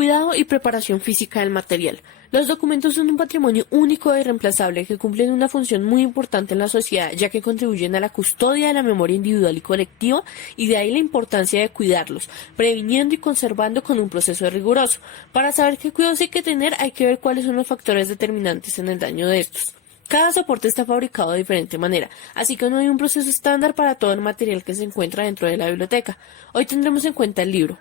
Cuidado y preparación física del material. Los documentos son un patrimonio único e irreemplazable que cumplen una función muy importante en la sociedad, ya que contribuyen a la custodia de la memoria individual y colectiva, y de ahí la importancia de cuidarlos, previniendo y conservando con un proceso riguroso. Para saber qué cuidados hay que tener, hay que ver cuáles son los factores determinantes en el daño de estos. Cada soporte está fabricado de diferente manera, así que no hay un proceso estándar para todo el material que se encuentra dentro de la biblioteca. Hoy tendremos en cuenta el libro.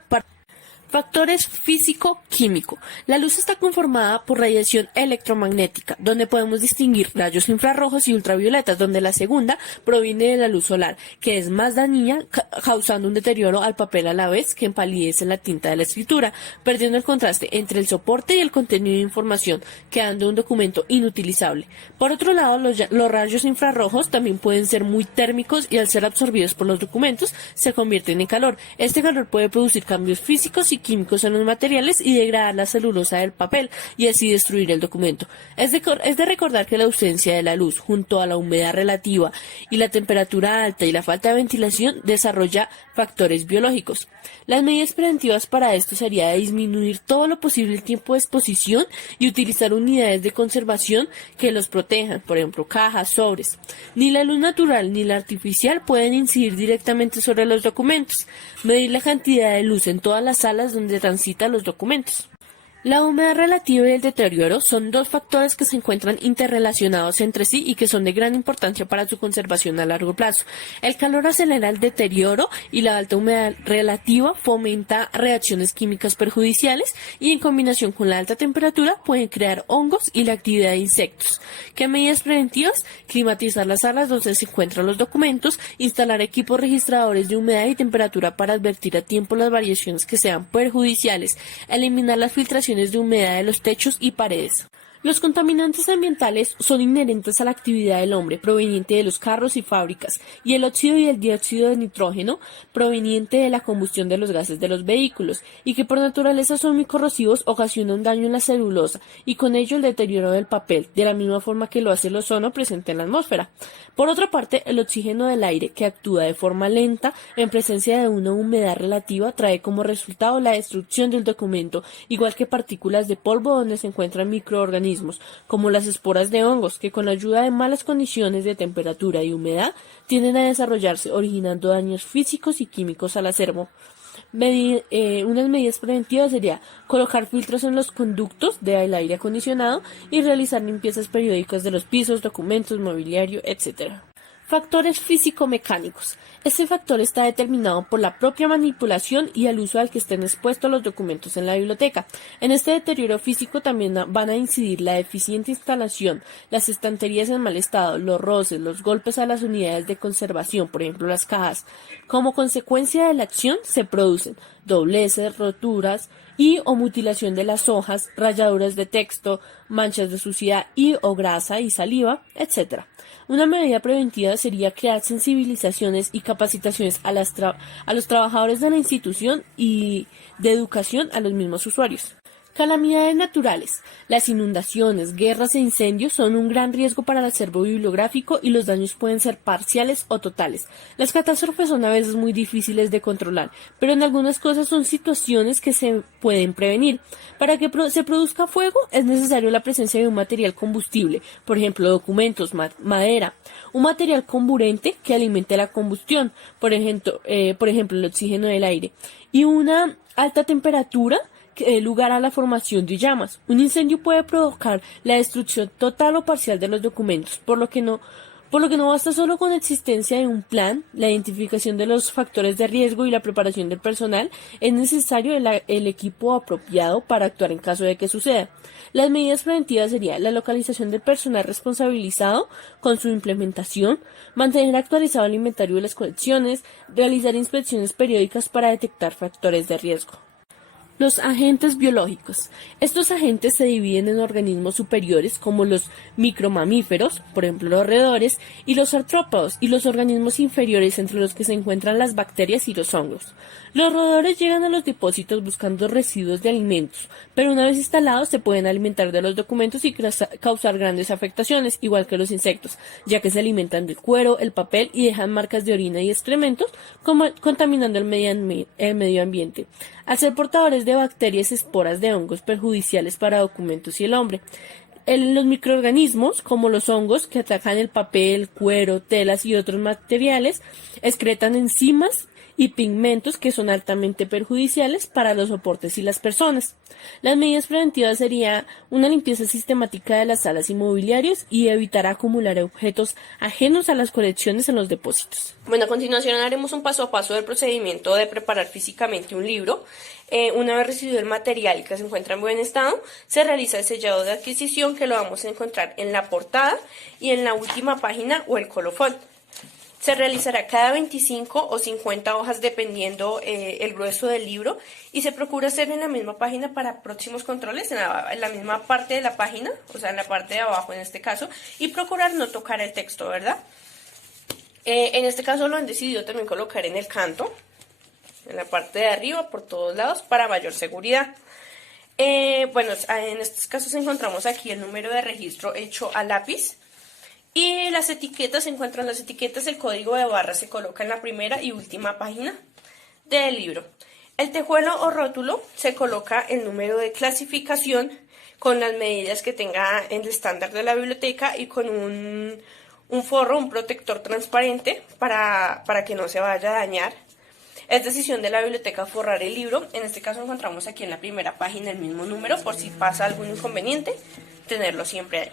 Factores físico-químico. La luz está conformada por radiación electromagnética, donde podemos distinguir rayos infrarrojos y ultravioletas, donde la segunda proviene de la luz solar, que es más dañina, causando un deterioro al papel a la vez que empalidece la tinta de la escritura, perdiendo el contraste entre el soporte y el contenido de información, quedando un documento inutilizable. Por otro lado, los rayos infrarrojos también pueden ser muy térmicos y al ser absorbidos por los documentos se convierten en calor. Este calor puede producir cambios físicos y químicos en los materiales y degradar la celulosa del papel y así destruir el documento. Es de recordar que la ausencia de la luz junto a la humedad relativa y la temperatura alta y la falta de ventilación desarrolla factores biológicos. Las medidas preventivas para esto sería disminuir todo lo posible el tiempo de exposición y utilizar unidades de conservación que los protejan, por ejemplo cajas, sobres. Ni la luz natural ni la artificial pueden incidir directamente sobre los documentos. Medir la cantidad de luz en todas las salas donde transitan los documentos. La humedad relativa y el deterioro son dos factores que se encuentran interrelacionados entre sí y que son de gran importancia para su conservación a largo plazo. El calor acelera el deterioro y la alta humedad relativa fomenta reacciones químicas perjudiciales y en combinación con la alta temperatura pueden crear hongos y la actividad de insectos. ¿Qué medidas preventivas? Climatizar las salas donde se encuentran los documentos, instalar equipos registradores de humedad y temperatura para advertir a tiempo las variaciones que sean perjudiciales, eliminar las filtraciones de humedad de los techos y paredes. Los contaminantes ambientales son inherentes a la actividad del hombre, proveniente de los carros y fábricas, y el óxido y el dióxido de nitrógeno, proveniente de la combustión de los gases de los vehículos, y que por naturaleza son muy corrosivos, ocasionan daño en la celulosa, y con ello el deterioro del papel, de la misma forma que lo hace el ozono presente en la atmósfera. Por otra parte, el oxígeno del aire, que actúa de forma lenta en presencia de una humedad relativa, trae como resultado la destrucción del documento, igual que partículas de polvo donde se encuentran microorganismos, como las esporas de hongos, que con la ayuda de malas condiciones de temperatura y humedad tienden a desarrollarse, originando daños físicos y químicos al acervo. Unas medidas preventivas sería colocar filtros en los conductos del aire acondicionado y realizar limpiezas periódicas de los pisos, documentos, mobiliario, etc. Factores físico-mecánicos. Este factor está determinado por la propia manipulación y el uso al que estén expuestos los documentos en la biblioteca. En este deterioro físico también van a incidir la deficiente instalación, las estanterías en mal estado, los roces, los golpes a las unidades de conservación, por ejemplo las cajas. Como consecuencia de la acción se producen dobleces, roturas y o mutilación de las hojas, rayaduras de texto, manchas de suciedad y o grasa y saliva, etc. Una medida preventiva sería crear sensibilizaciones y capacitaciones a los trabajadores de la institución y de educación a los mismos usuarios. Calamidades naturales. Las inundaciones, guerras e incendios son un gran riesgo para el acervo bibliográfico y los daños pueden ser parciales o totales. Las catástrofes son a veces muy difíciles de controlar, pero en algunas cosas son situaciones que se pueden prevenir. Para que se produzca fuego es necesario la presencia de un material combustible, por ejemplo documentos, madera, un material comburente que alimente la combustión, por ejemplo el oxígeno del aire, y una alta temperatura que dé lugar a la formación de llamas. Un incendio puede provocar la destrucción total o parcial de los documentos, por lo que no basta solo con la existencia de un plan, la identificación de los factores de riesgo y la preparación del personal. Es necesario el equipo apropiado para actuar en caso de que suceda. Las medidas preventivas serían la localización del personal responsabilizado con su implementación, mantener actualizado el inventario de las colecciones, realizar inspecciones periódicas para detectar factores de riesgo. Los agentes biológicos. Estos agentes se dividen en organismos superiores como los micromamíferos, por ejemplo los roedores, y los artrópodos, y los organismos inferiores entre los que se encuentran las bacterias y los hongos. Los roedores llegan a los depósitos buscando residuos de alimentos, pero una vez instalados se pueden alimentar de los documentos y causar grandes afectaciones, igual que los insectos, ya que se alimentan del cuero, el papel y dejan marcas de orina y excrementos, contaminando el medio ambiente. Al ser portadores de bacterias, esporas de hongos perjudiciales para documentos y el hombre. Los microorganismos, como los hongos que atacan el papel, cuero, telas y otros materiales, excretan enzimas y pigmentos que son altamente perjudiciales para los soportes y las personas. Las medidas preventivas serían una limpieza sistemática de las salas y mobiliarios y evitar acumular objetos ajenos a las colecciones en los depósitos. Bueno, a continuación haremos un paso a paso del procedimiento de preparar físicamente un libro. Una vez recibido el material que se encuentra en buen estado, se realiza el sellado de adquisición, que lo vamos a encontrar en la portada y en la última página o el colofón. Se realizará cada 25 o 50 hojas dependiendo el grueso del libro, y se procura hacer en la misma página para próximos controles, en la misma parte de la página, o sea en la parte de abajo en este caso, y procurar no tocar el texto, ¿verdad? En este caso lo han decidido también colocar en el canto, en la parte de arriba, por todos lados, para mayor seguridad. Bueno, en estos casos encontramos aquí el número de registro hecho a lápiz. Y las etiquetas, se encuentran las etiquetas, el código de barras se coloca en la primera y última página del libro. El tejuelo o rótulo se coloca el número de clasificación con las medidas que tenga el estándar de la biblioteca y con un forro, un protector transparente para que no se vaya a dañar. Es decisión de la biblioteca forrar el libro. En este caso encontramos aquí en la primera página el mismo número, por si pasa algún inconveniente, tenerlo siempre ahí.